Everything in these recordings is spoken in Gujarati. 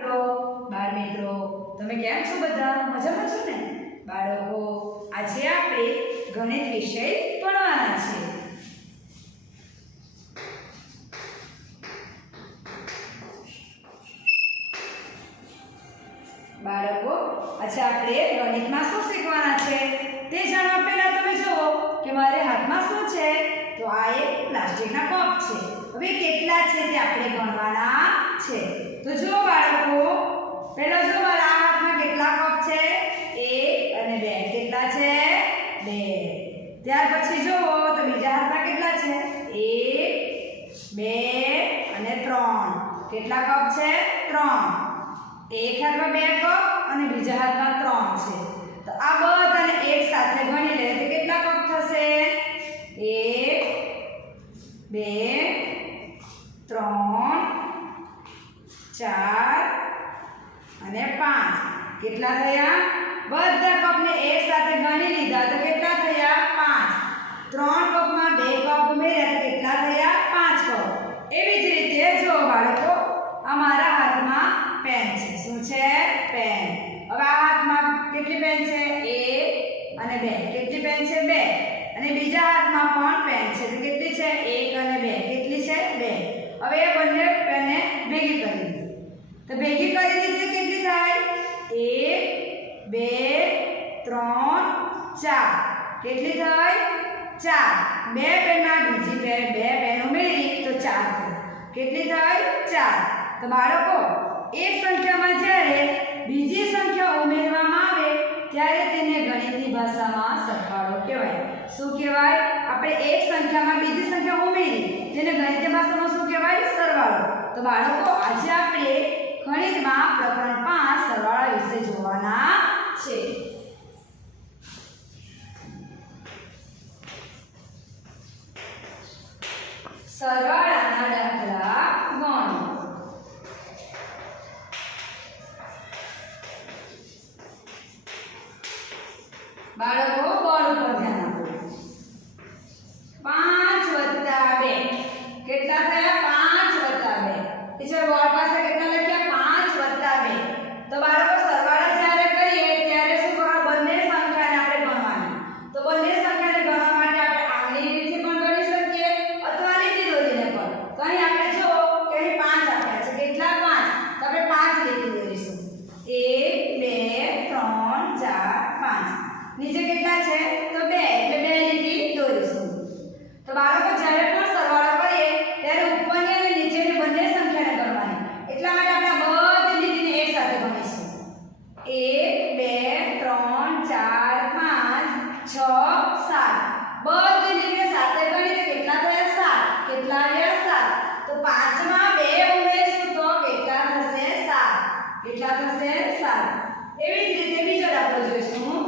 બાળ મિત્રો, તમે કેમ છો બધા? મજામાં છો ને? બાળકો, આજે આપણે ગણિત વિષય ભણવાના છે. બાળકો, આજે આપણે ગણિતમાં શું શીખવાના છે તે જાણવા પહેલા તમે જુઓ. કે મારે હાથમાં શું છે? તો આ એક પ્લાસ્ટિકના કપ છે. હવે કેટલા છે તે આપણે ગણવાના છે. તો જુઓ બાળકો, પહેલો જો મારા હાથમાં કેટલા કપ છે? એક અને બે. કેટલા છે? બે. ત્યાર પછી જુઓ, તો બીજા હાથમાં કેટલા છે? એક, બે અને ત્રણ. કેટલા કપ છે? ત્રણ. એક હાથમાં બે કપ અને બીજા હાથમાં ત્રણ છે. તો આ બધાને એક સાથે ગણી લે તો કેટલા કપ થશે? એક બે ત્રણ ચાર અને પાંચ. કેટલા થયા બધા કપને એક સાથે ગણી લીધા તો કેટલા થયા પાંચ ત્રણ કપમાં બે કપ ઉમેર્યા તો કેટલા થયા પાંચ કપ એવી જ રીતે જો બાળકો આ મારા હાથમાં પેન છે શું છે પેન હવે આ હાથમાં કેટલી પેન છે એક અને બે કેટલી પેન છે બે અને બીજા હાથમાં પણ પેન છે તો કેટલી છે એક અને બે કેટલી છે બે હવે એ બંને પેનને ભેગી કરી દીધી તો ભેગી કરી દીધી કેટલી થાય એક બે ત્રણ, ચાર. કેટલી થઈ? ચાર. બે પેનમાં બીજી પેન, બે પેન ઉમેરી તો ચાર કેટલી થઈ? ચાર. તો બાળકો એક સંખ્યામાં જ્યારે બીજી સંખ્યા ઉમેરવામાં આવે, ત્યારે તેને ગણિતની ભાષામાં સરવાળો કહેવાય. શું કહેવાય? આપણે એક સંખ્યામાં બીજી સંખ્યા ઉમેરી, તેને ગણિતની ભાષામાં શું કહેવાય? સરવાળો. તો બાળકો, આજે આપણે ગણિતમાં પ્રકરણ પાંચ સરવાળા વિશે જોવાના છે. સરવાળાના દાખલા ગણો. બાળકો બોર્ડ ઉપર ધ્યાન આપો પાંચ વત્તા બે કેટલા થયા પાંચ વત્તા બે ટીચર બોર્ડ પાસે કેટલા લખ્યા પાંચ વત્તા બે તો બાળકો સરવાળા જ્યારે કરીએ ત્યારે શું કરવાનું બંને સંખ્યાને આપણે ગણવાની તો બંને સંખ્યાને ગણવા માટે આપણે આંગળી રીતથી પણ ગણી શકીએ અથવા લીટી દોરીને પણ તો અહીં આપણે જો કે અહીં પાંચ આપ્યા છે કેટલા પાંચ તો આપણે પાંચ લીટી દોરીશું એક બે ત્રણ ચાર પાંચ નીચે કેટલા છે તો બે એટલે બે લીટી દોરીશું તો બાળકો જ્યારે પણ સરવાળો કરીએ ત્યારે ઉપરની અને નીચેની બંને સંખ્યાને ગણવાની એટલા માટે આપણે આ બધી લીટીને એક સાથે ગણીશું એક બે ત્રણ ચાર પાંચ છ સાત બધી લીટીને સાથે ગણી તો કેટલા થયા સાત કેટલા આવ્યા સાત તો પાંચમાં બે ઉમેરશું તો કેટલા થશે સાત કેટલા થશે? સાત. એવી જ રીતે બીજો દાખલો જોઈશું.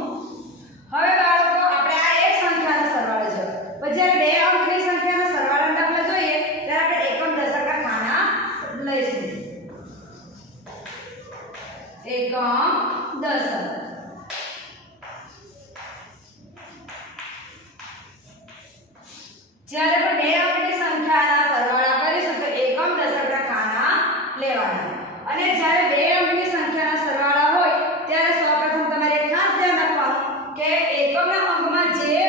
હવે બાળકો, આપણે આ એક સંખ્યાનો સરવાળો છે પછી જ્યારે બે અંકની સંખ્યાનો સરવાળો દાખલો જોઈએ, ત્યારે આપણે એકમ દશકના ખાના લઈશું. એકમ દશક. જ્યારે પણ બે અંકની સંખ્યાના સરવાળા કરીશું, તો એકમ દશકના ખાના લેવાના. અને જ્યારે બે અંકની સંખ્યાના સરવાળા હોય, ત્યારે સૌપ્રથમ તમારે ખાસ ધ્યાન રાખવાનું કે એકમના અંકમાં જે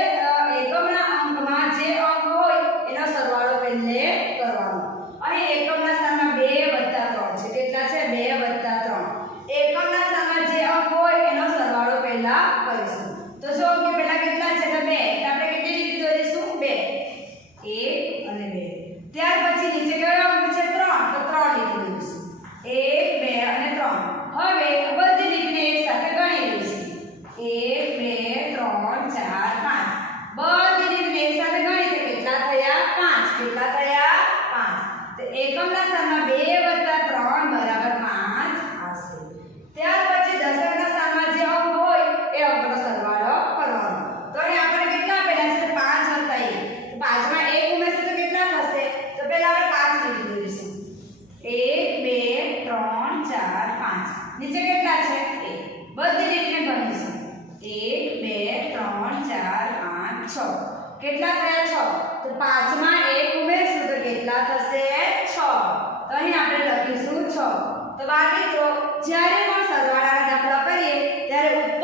એકમના અંકમાં જે અંક હોય, એનો સરવાળો પહેલે કરવાનો. અને એકમના સ્થાનમાં 2 3 છે કેટલા છે 2 3 એકમના સ્થાનમાં જે અંક હોય એનો સરવાળો પહેલા કરીશું તો જો કે પહેલા કેટલા છે તો 2 એટલે આપણે કેટલી લીટી દોરીશું 2 એક અને બે ત્યાર પછી નીચે કયો અંક છે ત્રણ તો ત્રણ લીટી દોરીશું એક બે અને ત્રણ હવે બધી રીતને સાથે ગણી લઈશું. એક, બે, ત્રણ, ચાર, પાંચ. બધી રીતને સાથે ગણી તો કેટલા થયા? પાંચ. કેટલા થયા? પાંચ. તો એકમના સ્થાનમાં બે વત્તા ત્રણ બરાબર પાંચ આવશે ત્યાર પછી દશકના સ્થાનમાં જે અંક હોય એ અંકનો સરવાળો કરવાનો તો અહીં આપણે કેટલા આપેલા છે પાંચ વત્તા એક તો પાંચમાં એક ઉમેરશું તો કેટલા થશે તો પહેલા આપણે પાંચ લીટી દોરીશું એક બે ત્રણ ચાર પાંચ નીચે કેટલા છે એક બધી લીટીને ગણીશું એક બે ત્રણ ચાર પાંચ છ? કેટલા થયા છ? તો પાંચમાં એક ઉમેરશું તો કેટલા થશે? છ. તો અહીં આપણે લખીશું છ. તો બાળ મિત્રો, જ્યારે પણ સરવાળાના દાખલા કરીએ, ત્યારે ઉપરની